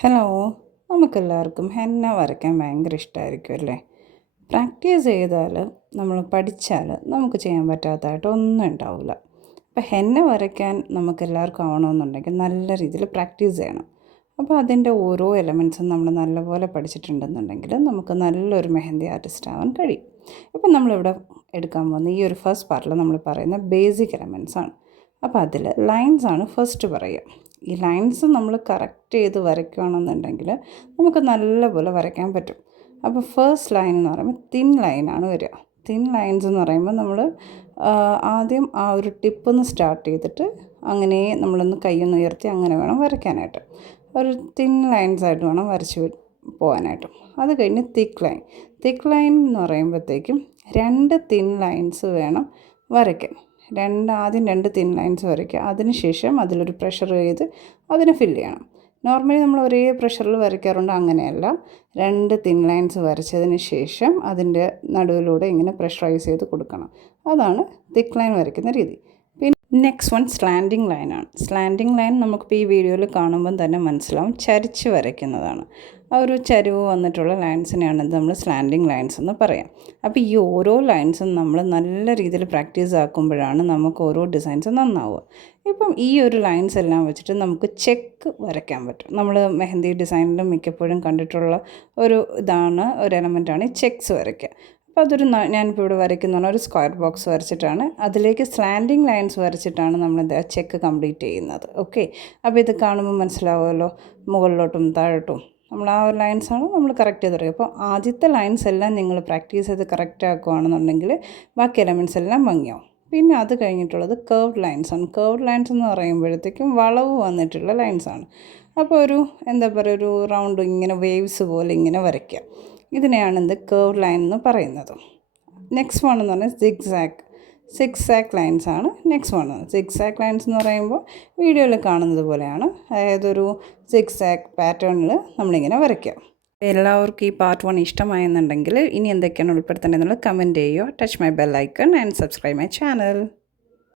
Hello നമുക്കെല്ലാവർക്കും henna വരയ്ക്കാൻ ഭയങ്കര ഇഷ്ടമായിരിക്കും അല്ലേ? പ്രാക്ടീസ് ചെയ്താൽ നമ്മൾ പഠിച്ചാൽ നമുക്ക് ചെയ്യാൻ പറ്റാത്തതായിട്ട് ഒന്നും ഉണ്ടാവില്ല അപ്പോൾ ഹെന്ന വരയ്ക്കാൻ നമുക്കെല്ലാവർക്കും ആവണമെന്നുണ്ടെങ്കിൽ നല്ല രീതിയിൽ പ്രാക്ടീസ് ചെയ്യണം. അപ്പോൾ അതിന്റെ ഓരോ എലമെൻസും നമ്മൾ നല്ലപോലെ പഠിച്ചിട്ടുണ്ടെന്നുണ്ടെങ്കിൽ നമുക്ക് നല്ലൊരു മെഹന്തി ആർട്ടിസ്റ്റ് ആവാൻ കഴിയും. ഇപ്പം നമ്മളിവിടെ എടുക്കാൻ പോകുന്ന ഈ ഒരു ഫസ്റ്റ് പാർട്ടിൽ നമ്മൾ പറയുന്ന ബേസിക് എലമെൻസ് ആണ്. അപ്പോൾ അതിൽ ലൈൻസ് ആണ് ഫസ്റ്റ് പറയുക. ഈ ലൈൻസ് നമ്മൾ കറക്റ്റ് ചെയ്ത് വരയ്ക്കുകയാണെന്നുണ്ടെങ്കിൽ നമുക്ക് നല്ലപോലെ വരയ്ക്കാൻ പറ്റും. അപ്പോൾ ഫസ്റ്റ് ലൈൻ എന്ന് പറയുമ്പോൾ തിൻ ലൈനാണ് വരിക. തിൻ ലൈൻസ് എന്ന് പറയുമ്പോൾ നമ്മൾ ആദ്യം ആ ഒരു ടിപ്പൊന്ന് സ്റ്റാർട്ട് ചെയ്തിട്ട് അങ്ങനെ നമ്മളൊന്ന് കൈയൊന്ന് ഉയർത്തി അങ്ങനെ വേണം വരയ്ക്കാനായിട്ട്. ഒരു തിൻ ലൈൻസ് ആയിട്ട് വേണം വരച്ച് പോകാനായിട്ടും അത് കഴിഞ്ഞ് തിക്ക് ലൈൻ തിക്ക് ലൈൻ എന്ന് പറയുമ്പോഴത്തേക്കും രണ്ട് തിൻ ലൈൻസ് വേണം വരയ്ക്കാൻ. രണ്ട് ആദ്യം രണ്ട് തിൻ ലൈൻസ് വരയ്ക്കുക. അതിനുശേഷം അതിലൊരു പ്രഷർ ചെയ്ത് അതിനെ ഫില്ല് ചെയ്യണം. നോർമലി നമ്മൾ ഒരേ പ്രഷറിൽ വരയ്ക്കാറുണ്ട്. അങ്ങനെയല്ല. രണ്ട് തിൻ ലൈൻസ് വരച്ചതിന് ശേഷം അതിന്റെ നടുവിലൂടെ ഇങ്ങനെ പ്രഷറൈസ് ചെയ്ത് കൊടുക്കണം. അതാണ് തിക്ക് ലൈൻ വരയ്ക്കുന്ന രീതി. പിന്നെ നെക്സ്റ്റ് വൺ സ്ലാൻഡിങ് ലൈനാണ് സ്ലാൻഡിങ് ലൈൻ നമുക്കിപ്പോൾ ഈ വീഡിയോയിൽ കാണുമ്പം തന്നെ മനസ്സിലാവും. ചരിച്ച് വരയ്ക്കുന്നതാണ്. ആ ഒരു ചരിവ് വന്നിട്ടുള്ള ലൈൻസിനെയാണ് നമ്മൾ സ്ലാൻഡിങ് ലൈൻസ് എന്ന് പറയാം. അപ്പോൾ ഈ ഓരോ ലൈൻസും നമ്മൾ നല്ല രീതിയിൽ പ്രാക്ടീസ് ആക്കുമ്പോഴാണ് നമുക്ക് ഓരോ ഡിസൈൻസ് നന്നാവുക. ഇപ്പം ഈ ഒരു ലൈൻസ് എല്ലാം വെച്ചിട്ട് നമുക്ക് ചെക്ക് വരയ്ക്കാൻ പറ്റും. നമ്മൾ മെഹന്തി ഡിസൈനിലും മിക്കപ്പോഴും കണ്ടിട്ടുള്ള ഒരു ഇതാണ് ഒരു എലമെന്റാണ് ചെക്സ് വരയ്ക്കുക അപ്പോൾ അതൊരു ഞാനിപ്പോൾ ഇവിടെ വരയ്ക്കുന്ന ഒരു സ്ക്വയർ ബോക്സ് വരച്ചിട്ടാണ്. അതിലേക്ക് സ്ലാൻഡിങ് ലൈൻസ് വരച്ചിട്ടാണ് നമ്മൾ ചെക്ക് കംപ്ലീറ്റ് ചെയ്യുന്നത്. ഓക്കെ? അപ്പോൾ ഇത് കാണുമ്പോൾ മനസ്സിലാവുമല്ലോ? മുകളിലോട്ടും താഴോട്ടും. നമ്മൾ ആ ഒരു ലൈൻസാണ് നമ്മൾ കറക്റ്റ് ചെയ്ത് പറയുക. അപ്പോൾ ആദ്യത്തെ ലൈൻസ് എല്ലാം നിങ്ങൾ പ്രാക്ടീസ് ചെയ്ത് കറക്റ്റ് ആക്കുകയാണെന്നുണ്ടെങ്കിൽ ബാക്കി എലമെന്റ്സ് എല്ലാം ഭംഗിയാവും. പിന്നെ അത് കഴിഞ്ഞിട്ടുള്ളത് കേർവ്ഡ് ലൈൻസ് ആണ്. കേർവ്ഡ് ലൈൻസ് എന്ന് പറയുമ്പോഴത്തേക്കും വളവ് വന്നിട്ടുള്ള ലൈൻസ് ആണ്. അപ്പോൾ ഒരു എന്താ പറയുക ഒരു റൗണ്ട് ഇങ്ങനെ വേവ്സ് പോലെ ഇങ്ങനെ വരയ്ക്കുക. ഇതിനെയാണ് എന്ത്? കേർവ് ലൈൻ എന്ന് പറയുന്നത്. നെക്സ്റ്റ് വൺ എന്ന് പറഞ്ഞാൽ സിക്സാക്ക് സിക്സ് സാക്ക് ലൈൻസ് ആണ് next one zigzag lines എന്ന് പറയുമ്പോൾ വീഡിയോയിൽ കാണുന്നത് പോലെയാണ്. ഒരു സിക്സ് സാക്ക് പാറ്റേണിൽ നമ്മളിങ്ങനെ വരയ്ക്കുക എല്ലാവർക്കും ഈ പാർട്ട് വൺ ഇഷ്ടമായെന്നുണ്ടെങ്കിൽ ഇനി എന്തൊക്കെയാണ് ഉൾപ്പെടുത്തേണ്ടതെന്നുള്ളത് കമന്റ് ചെയ്യുക. Touch my bell icon and subscribe my channel